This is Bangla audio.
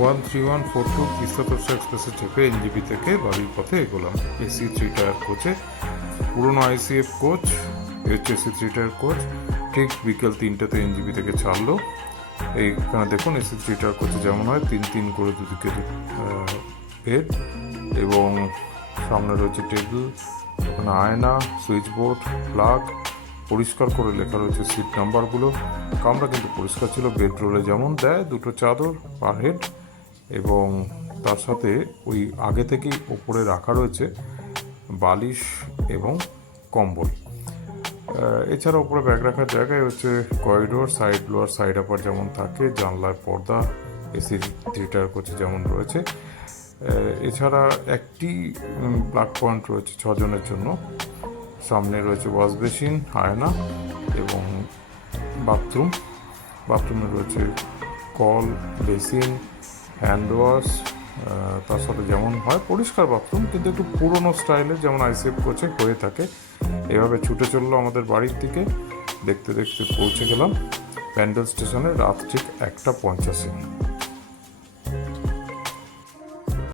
13142 তিস্তা তোরসা এক্সপ্রেসে চেপে এনজিপি থেকে বাড়ির পথে এগোলাম। এসি 3 টায়ার কোচে, পুরনো ICF coach, AC 3 tyre coach ঠিক বিকেল 3টেতে এনজিপি থেকে ছাড়লো। এইখানে দেখুন এসি 3 টায়ার কোচে যেমন হয় 3 করে দুদিকে বেড এবং সামনে রয়েছে টেবিল, ওখানে আয়না, সুইচ বোর্ড, প্লাগ, পরিষ্কার করে লেখা রয়েছে সিট নাম্বারগুলো। কামরা কিন্তু পরিষ্কার ছিল, বেড রোলে যেমন দেয় 2টো চাদর পার হেড, এবং তার সাথে ওই আগে থেকেই ওপরে রাখা রয়েছে বালিশ এবং কম্বল। এছাড়া ওপরে ব্যাগ রাখার জায়গায় হচ্ছে করিডোর, সাইড লোয়ার সাইড আপার যেমন থাকে, জানলার পর্দা এসি 3 টায়ার কোচে যেমন রয়েছে। এছাড়া একটি প্লাগ পয়েন্ট রয়েছে 6 জনের জন্য। সামনে রয়েছে ওয়াশ বেসিন, আয়না এবং বাথরুমে রয়েছে কল, বেসিন, হ্যান্ড ওয়াশ, তার সাথে যেমন হয় পরিষ্কার বাথরুম, কিন্তু একটু পুরনো স্টাইলে যেমন আইসিএফ কোচে হয়ে থাকে। এভাবে ছুটে চললো আমাদের বাড়ির দিকে। দেখতে দেখতে পৌঁছে গেলাম ব্যান্ডেল স্টেশনে রাত ঠিক 1:50।